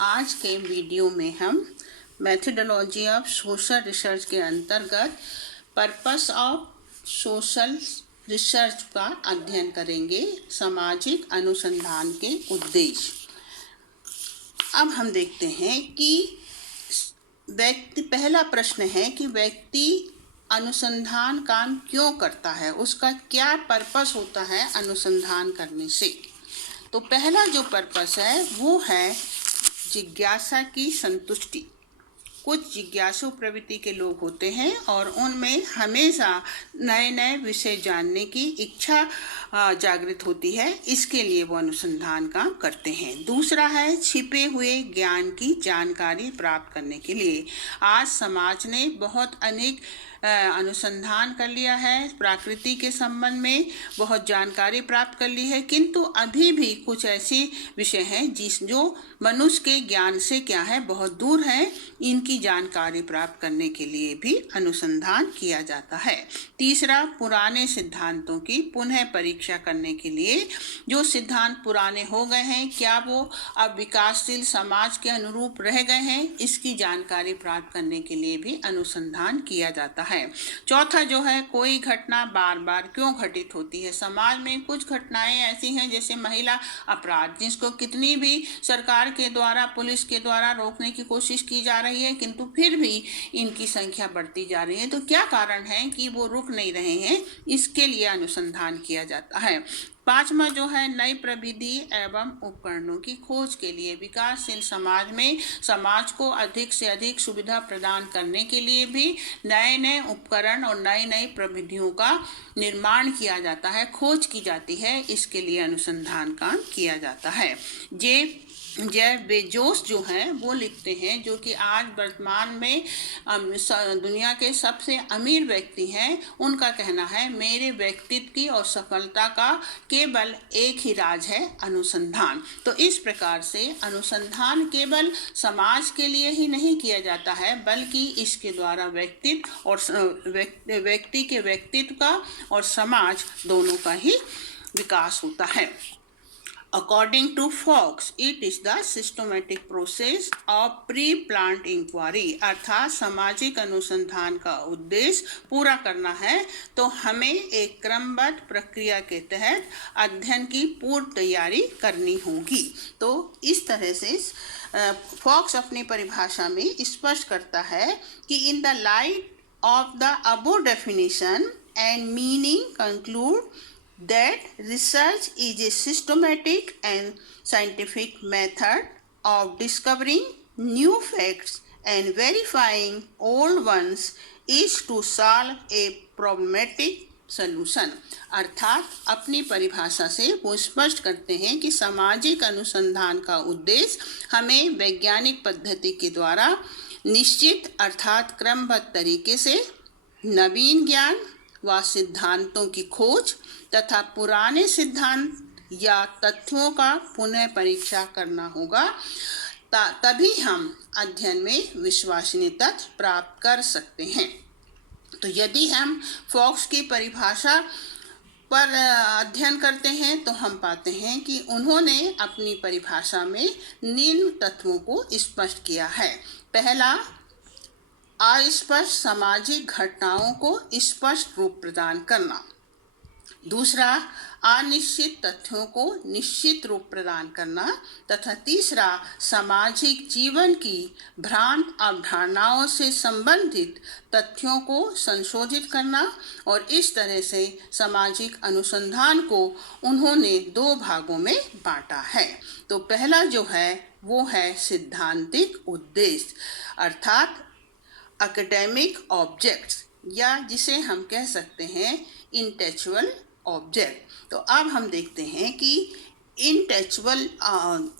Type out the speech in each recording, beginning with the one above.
आज के वीडियो में हम मेथडोलॉजी ऑफ सोशल रिसर्च के अंतर्गत पर्पस ऑफ सोशल रिसर्च का अध्ययन करेंगे, सामाजिक अनुसंधान के उद्देश्य। अब हम देखते हैं कि पहला प्रश्न है कि व्यक्ति अनुसंधान काम क्यों करता है, उसका क्या पर्पस होता है अनुसंधान करने से। तो पहला जो पर्पस है वो है जिज्ञासा की संतुष्टि। कुछ जिज्ञासु प्रवृत्ति के लोग होते हैं और उनमें हमेशा नए नए विषय जानने की इच्छा जागृत होती है, इसके लिए वो अनुसंधान काम करते हैं। दूसरा है छिपे हुए ज्ञान की जानकारी प्राप्त करने के लिए। आज समाज ने बहुत अनेक अनुसंधान कर लिया है, प्रकृति के संबंध में बहुत जानकारी प्राप्त कर ली है, किंतु अभी भी कुछ ऐसे विषय हैं जो मनुष्य के ज्ञान से क्या है बहुत दूर है। इनकी जानकारी प्राप्त करने के लिए भी अनुसंधान किया जाता है। तीसरा, पुराने सिद्धांतों की पुनः परीक्षा करने के लिए। जो सिद्धांत पुराने हो गए हैं, क्या वो अब विकासशील समाज के अनुरूप रह गए हैं, इसकी जानकारी प्राप्त करने के लिए भी अनुसंधान किया जाता है। चौथा जो है, कोई घटना बार बार क्यों घटित होती है। समाज में कुछ घटनाएं ऐसी हैं जैसे महिला अपराध, जिसको कितनी भी सरकार के द्वारा, पुलिस के द्वारा रोकने की कोशिश की जा रही है, किंतु फिर भी इनकी संख्या बढ़ती जा रही है। तो क्या कारण है कि वो रुक नहीं रहे हैं, इसके लिए अनुसंधान किया जाता है। पांचवा जो है, नई प्रविधि एवं उपकरणों की खोज के लिए। विकासशील समाज में समाज को अधिक से अधिक सुविधा प्रदान करने के लिए भी नए नए उपकरण और नई नई प्रविधियों का निर्माण किया जाता है, खोज की जाती है, इसके लिए अनुसंधान काम किया जाता है। जेफ बेजोस जो हैं वो लिखते हैं, जो कि आज वर्तमान में दुनिया के सबसे अमीर व्यक्ति हैं। उनका कहना है, मेरे व्यक्तित्व की और सफलता का केवल एक ही राज है, अनुसंधान। तो इस प्रकार से अनुसंधान केवल समाज के लिए ही नहीं किया जाता है, बल्कि इसके द्वारा व्यक्तित्व और व्यक्ति के व्यक्तित्व का और समाज दोनों का ही विकास होता है। According to Fox, it is the systematic process of pre-plant inquiry, अर्थात सामाजिक अनुसंधान का उद्देश्य पूरा करना है तो हमें एक क्रमबद्ध प्रक्रिया के तहत अध्ययन की पूर्व तैयारी करनी होगी। तो इस तरह से फॉक्स अपनी परिभाषा में स्पष्ट करता है कि in the light of the above definition and meaning conclude that research is a systematic and scientific method of discovering new facts and verifying old ones is to solve a problematic solution। अर्थात अपनी परिभाषा से वो स्पष्ट करते हैं कि सामाजिक अनुसंधान का उद्देश्य हमें वैज्ञानिक पद्धति के द्वारा निश्चित अर्थात क्रमबद्ध तरीके से नवीन ज्ञान व सिद्धांतों की खोज तथा पुराने सिद्धांत या तथ्यों का पुनः परीक्षा करना होगा, तभी हम अध्ययन में विश्वसनीय तथ्य प्राप्त कर सकते हैं। तो यदि हम फॉक्स की परिभाषा पर अध्ययन करते हैं तो हम पाते हैं कि उन्होंने अपनी परिभाषा में निम्न तत्वों को स्पष्ट किया है। पहला, अस्पष्ट सामाजिक घटनाओं को स्पष्ट रूप प्रदान करना। दूसरा, अनिश्चित तथ्यों को निश्चित रूप प्रदान करना। तथा तीसरा, सामाजिक जीवन की भ्रांत अवधारणाओं से संबंधित तथ्यों को संशोधित करना। और इस तरह से सामाजिक अनुसंधान को उन्होंने दो भागों में बांटा है। तो पहला जो है वो है सिद्धांतिक उद्देश्य, अर्थात एकेडमिक ऑब्जेक्ट्स, या जिसे हम कह सकते हैं इंटेलेक्चुअल ऑब्जेक्ट। तो अब हम देखते हैं कि इंटेलेक्चुअल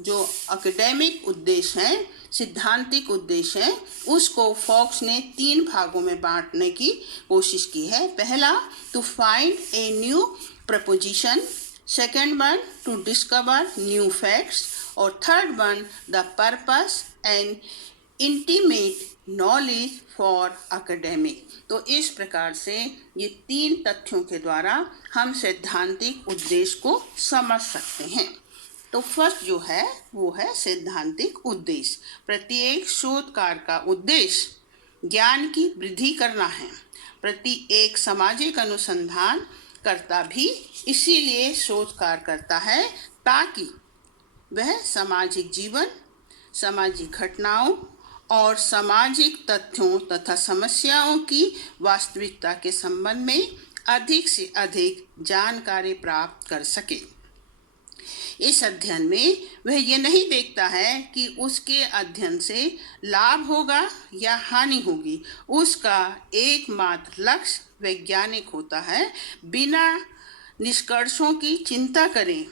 जो एकेडमिक उद्देश्य हैं, सिद्धांतिक उद्देश्य हैं, उसको फॉक्स ने तीन भागों में बांटने की कोशिश की है। पहला, to find a new proposition. Second one, to discover new facts. और third one, the purpose and intimate knowledge for academic. तो इस प्रकार से ये तीन तथ्यों के द्वारा हम सैद्धांतिक उद्देश्य को समझ सकते हैं। तो फर्स्ट जो है वो है सैद्धांतिक उद्देश्य। प्रत्येक शोधकार का उद्देश्य ज्ञान की वृद्धि करना है। प्रत्येक सामाजिक अनुसंधान करता भी इसीलिए शोधकार करता है ताकि वह सामाजिक जीवन, सामाजिक घटनाओं और सामाजिक तथ्यों तथा समस्याओं की वास्तविकता के संबंध में अधिक से अधिक जानकारी प्राप्त कर सके। इस अध्ययन में वह ये नहीं देखता है कि उसके अध्ययन से लाभ होगा या हानि होगी। उसका एकमात्र लक्ष्य वैज्ञानिक होता है। बिना निष्कर्षों की चिंता करें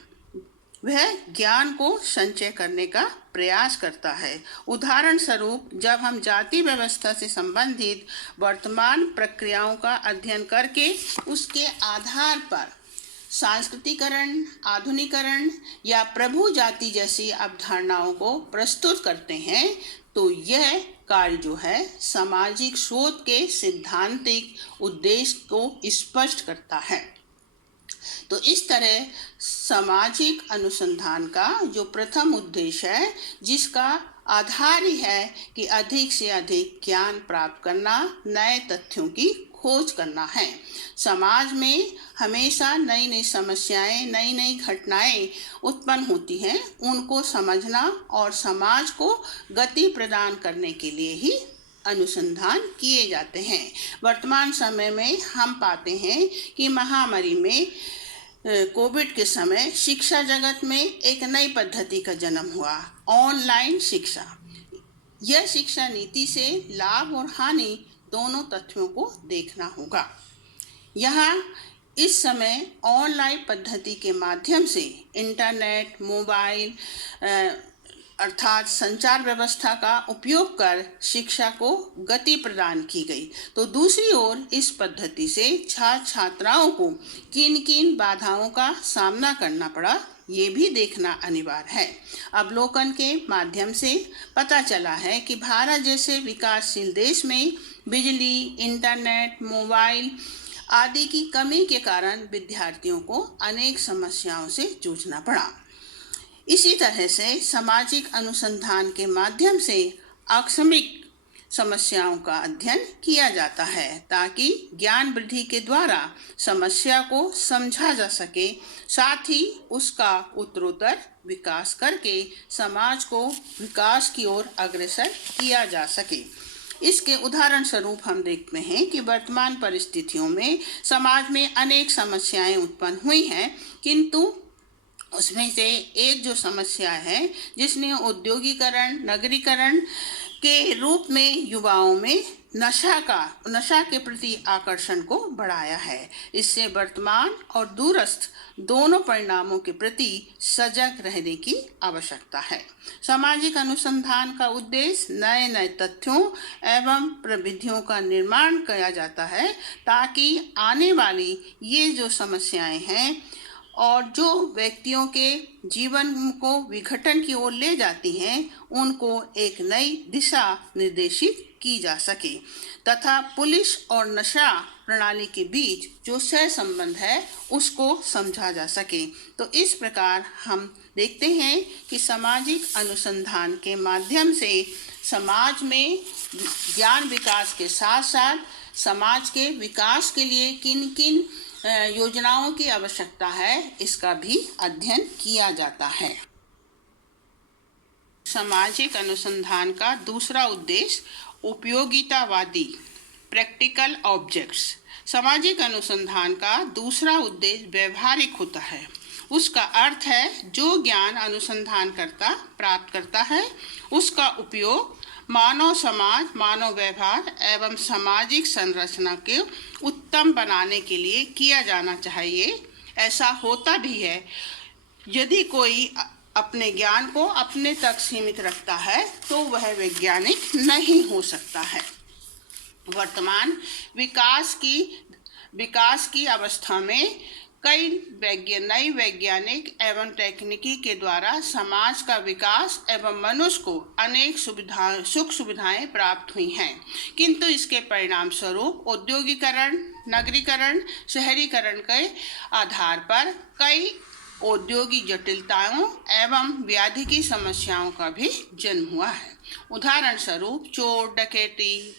वह ज्ञान को संचय करने का प्रयास करता है। उदाहरण स्वरूप, जब हम जाति व्यवस्था से संबंधित वर्तमान प्रक्रियाओं का अध्ययन करके उसके आधार पर सांस्कृतिकरण, आधुनिकरण या प्रभु जाति जैसी अवधारणाओं को प्रस्तुत करते हैं, तो यह कार्य जो है सामाजिक शोध के सिद्धांतिक उद्देश्य को स्पष्ट करता है। तो इस तरह सामाजिक अनुसंधान का जो प्रथम उद्देश्य है, जिसका आधार ही है कि अधिक से अधिक ज्ञान प्राप्त करना, नए तथ्यों की खोज करना है। समाज में हमेशा नई नई समस्याएं, नई नई घटनाएं उत्पन्न होती हैं। उनको समझना और समाज को गति प्रदान करने के लिए ही अनुसंधान किए जाते हैं। वर्तमान समय में हम पाते हैं कि महामारी में कोविड के समय शिक्षा जगत में एक नई पद्धति का जन्म हुआ, ऑनलाइन शिक्षा। यह शिक्षा नीति से लाभ और हानि दोनों तथ्यों को देखना होगा। यहाँ इस समय ऑनलाइन पद्धति के माध्यम से इंटरनेट, मोबाइल अर्थात संचार व्यवस्था का उपयोग कर शिक्षा को गति प्रदान की गई। तो दूसरी ओर इस पद्धति से छात्र छात्राओं को किन किन बाधाओं का सामना करना पड़ा, ये भी देखना अनिवार्य है। अवलोकन के माध्यम से पता चला है कि भारत जैसे विकासशील देश में बिजली, इंटरनेट, मोबाइल आदि की कमी के कारण विद्यार्थियों को अनेक समस्याओं से जूझना पड़ा। इसी तरह से सामाजिक अनुसंधान के माध्यम से आकस्मिक समस्याओं का अध्ययन किया जाता है ताकि ज्ञान वृद्धि के द्वारा समस्या को समझा जा सके, साथ ही उसका उत्तरोत्तर विकास करके समाज को विकास की ओर अग्रसर किया जा सके। इसके उदाहरण स्वरूप हम देखते हैं कि वर्तमान परिस्थितियों में समाज में अनेक समस्याएं उत्पन्न हुई हैं, किंतु उसमें से एक जो समस्या है जिसने औद्योगिकरण, नगरीकरण के रूप में युवाओं में नशा के प्रति आकर्षण को बढ़ाया है। इससे वर्तमान और दूरस्थ दोनों परिणामों के प्रति सजग रहने की आवश्यकता है। सामाजिक अनुसंधान का उद्देश्य नए नए तथ्यों एवं प्रविधियों का निर्माण किया जाता है ताकि आने वाली ये जो समस्याएं हैं और जो व्यक्तियों के जीवन को विघटन की ओर ले जाती हैं, उनको एक नई दिशा निर्देशित की जा सके तथा पुलिस और नशा प्रणाली के बीच जो सह संबंध है उसको समझा जा सके। तो इस प्रकार हम देखते हैं कि सामाजिक अनुसंधान के माध्यम से समाज में ज्ञान विकास के साथ साथ समाज के विकास के लिए किन किन योजनाओं की आवश्यकता है, इसका भी अध्ययन किया जाता है। सामाजिक अनुसंधान का दूसरा उद्देश्य उपयोगितावादी प्रैक्टिकल ऑब्जेक्ट्स। सामाजिक अनुसंधान का दूसरा उद्देश्य व्यवहारिक होता है। उसका अर्थ है जो ज्ञान अनुसंधानकर्ता प्राप्त करता है उसका उपयोग मानव समाज, मानव व्यवहार एवं सामाजिक संरचना के उत्तम बनाने के लिए किया जाना चाहिए। ऐसा होता भी है। यदि कोई अपने ज्ञान को अपने तक सीमित रखता है तो वह वैज्ञानिक नहीं हो सकता है। वर्तमान विकास की अवस्था में कई नई वैज्ञानिक एवं तकनीकी के द्वारा समाज का विकास एवं मनुष्य को अनेक सुख सुविधाएं प्राप्त हुई हैं, किंतु इसके परिणाम स्वरूप औद्योगिकरण, नगरीकरण, शहरीकरण के आधार पर कई औद्योगिक जटिलताओं एवं व्याधि की समस्याओं का भी जन्म हुआ है। उदाहरण स्वरूप चोर डकैती,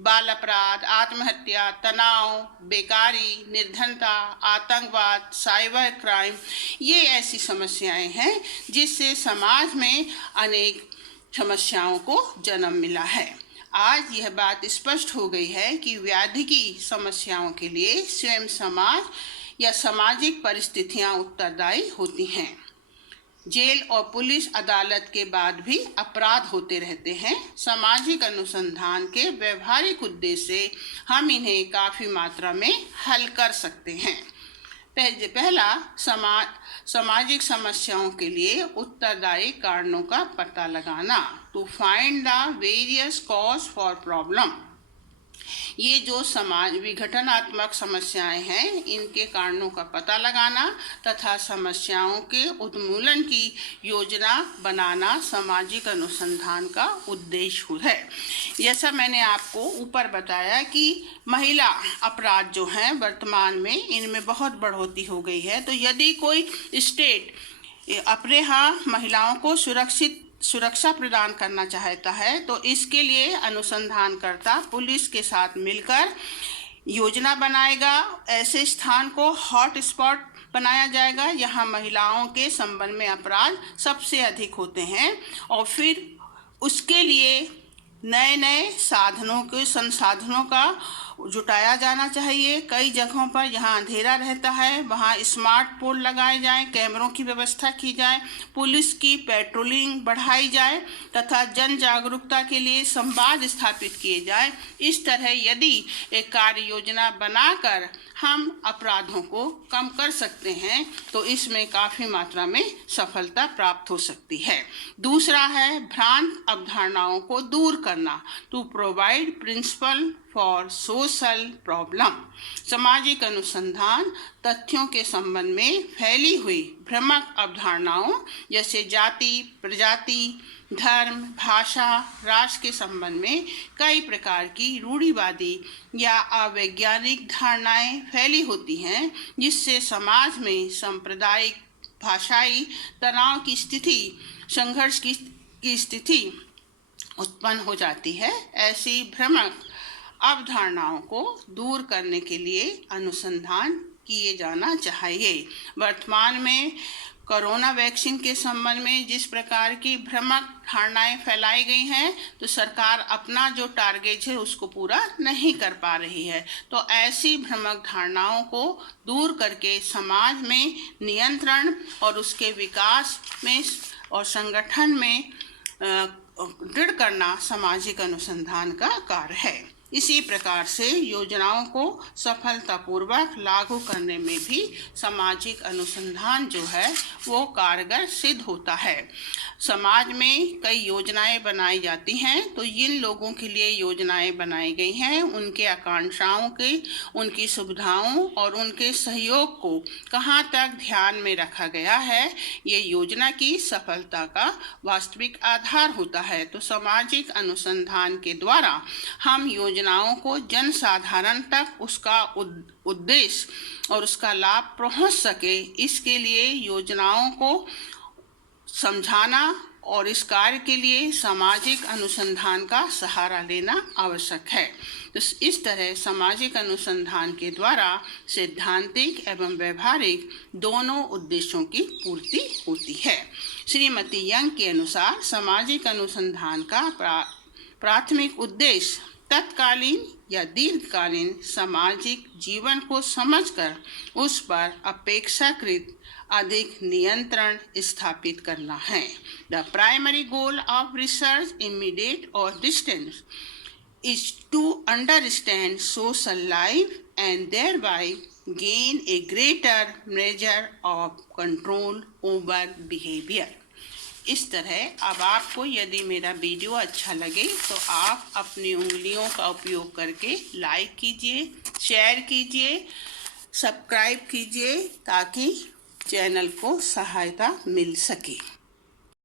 बाल अपराध, आत्महत्या, तनाव, बेकारी, निर्धनता, आतंकवाद, साइबर क्राइम, ये ऐसी समस्याएं हैं जिससे समाज में अनेक समस्याओं को जन्म मिला है। आज यह बात स्पष्ट हो गई है कि व्याधि की समस्याओं के लिए स्वयं समाज या सामाजिक परिस्थितियां उत्तरदायी होती हैं। जेल और पुलिस अदालत के बाद भी अपराध होते रहते हैं। सामाजिक अनुसंधान के व्यवहारिक उद्देश्य से हम इन्हें काफ़ी मात्रा में हल कर सकते हैं। पहला, सामाजिक समस्याओं के लिए उत्तरदायी कारणों का पता लगाना, to find the various cause for problem. ये जो समाज विघटनात्मक समस्याएं हैं, इनके कारणों का पता लगाना तथा समस्याओं के उन्मूलन की योजना बनाना सामाजिक अनुसंधान का उद्देश्य है। जैसा मैंने आपको ऊपर बताया कि महिला अपराध जो हैं वर्तमान में इनमें बहुत बढ़ोतरी हो गई है। तो यदि कोई स्टेट अपने यहाँ महिलाओं को सुरक्षा प्रदान करना चाहता है तो इसके लिए अनुसंधानकर्ता पुलिस के साथ मिलकर योजना बनाएगा। ऐसे स्थान को हॉट स्पॉट बनाया जाएगा यहाँ महिलाओं के संबंध में अपराध सबसे अधिक होते हैं, और फिर उसके लिए नए नए संसाधनों का जुटाया जाना चाहिए। कई जगहों पर जहां अंधेरा रहता है वहां स्मार्ट पोल लगाए जाएं, कैमरों की व्यवस्था की जाए, पुलिस की पेट्रोलिंग बढ़ाई जाए तथा जन जागरूकता के लिए संवाद स्थापित किए जाए। इस तरह यदि एक कार्य योजना बनाकर हम अपराधों को कम कर सकते हैं तो इसमें काफ़ी मात्रा में सफलता प्राप्त हो सकती है। दूसरा है भ्रांत अवधारणाओं को दूर करना, to provide principle for social problem. सामाजिक अनुसंधान तथ्यों के संबंध में फैली हुई भ्रामक अवधारणाओं जैसे जाति, प्रजाति, धर्म, भाषा, राष्ट्र के संबंध में कई प्रकार की रूढ़िवादी या अवैज्ञानिक धारणाएं फैली होती हैं, जिससे समाज में सांप्रदायिक, भाषाई तनाव की स्थिति, संघर्ष की स्थिति उत्पन्न हो जाती है। ऐसी भ्रामक अवधारणाओं को दूर करने के लिए अनुसंधान किए जाना चाहिए। वर्तमान में कोरोना वैक्सीन के संबंध में जिस प्रकार की भ्रामक धारणाएं फैलाई गई हैं, तो सरकार अपना जो टारगेट है उसको पूरा नहीं कर पा रही है। तो ऐसी भ्रामक धारणाओं को दूर करके समाज में नियंत्रण और उसके विकास में और संगठन में दृढ़ करना सामाजिक अनुसंधान का कार्य है। इसी प्रकार से योजनाओं को सफलतापूर्वक लागू करने में भी सामाजिक अनुसंधान जो है वो कारगर सिद्ध होता है। समाज में कई योजनाएं बनाई जाती हैं, तो जिन लोगों के लिए योजनाएं बनाई गई हैं उनके आकांक्षाओं के, उनकी सुविधाओं और उनके सहयोग को कहाँ तक ध्यान में रखा गया है, ये योजना की सफलता का वास्तविक आधार होता है। तो सामाजिक अनुसंधान के द्वारा हम योजनाओं को जन साधारण तक उसका उद्देश्य और उसका लाभ पहुंच सके, इसके लिए योजनाओं को समझाना और इस कार्य के लिए सामाजिक अनुसंधान का सहारा लेना आवश्यक है। तो इस तरह सामाजिक अनुसंधान के द्वारा सैद्धांतिक एवं व्यवहारिक दोनों उद्देश्यों की पूर्ति होती है। श्रीमती यंग के अनुसार सामाजिक अनुसंधान का प्राथमिक उद्देश्य तत्कालीन या दीर्घकालीन सामाजिक जीवन को समझकर उस पर अपेक्षाकृत अधिक नियंत्रण स्थापित करना है। The primary goal of research, immediate और distance, is to understand social life and thereby gain a greater measure of control over behavior. इस तरह अब आपको यदि मेरा वीडियो अच्छा लगे तो आप अपनी उंगलियों का उपयोग करके लाइक कीजिए, शेयर कीजिए, सब्सक्राइब कीजिए ताकि चैनल को सहायता मिल सके।